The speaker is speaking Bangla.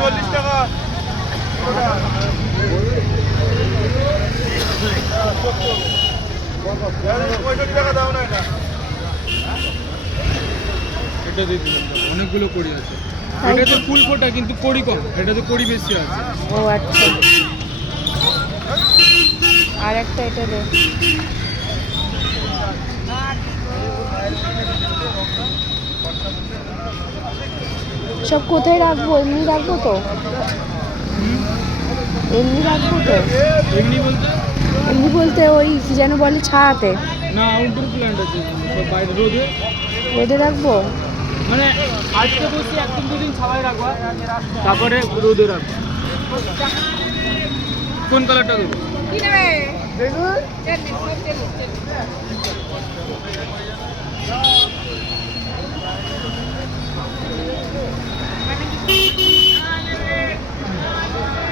40 টাকা। 65 টাকা দাও না এটা। এটা দিয়ে দিলাম, অনেকগুলো কড়ি আছে। এটা তো ফুল ফোটা কিন্তু কড়ি কম, এটাতে কড়ি বেশি আছে। ও আচ্ছা, আর একটা এটা দে। সব কোথায় রাখবো? এমনি রাখবো তো? এমনি রাখবো তো? এমনি বলতে এমনি বলতে ওই কি যেন বলে ছায়াতে? না, আউটডোর প্ল্যান্ট আছে, সব বাইরে রোদে। রোদে রাখবো? মানে আজকে বসে একদিন দুদিন ছাওয়ায় রাখবা, তারপরে রোদে রাখবা। কোন কালারটা দেবো? কি নেবে?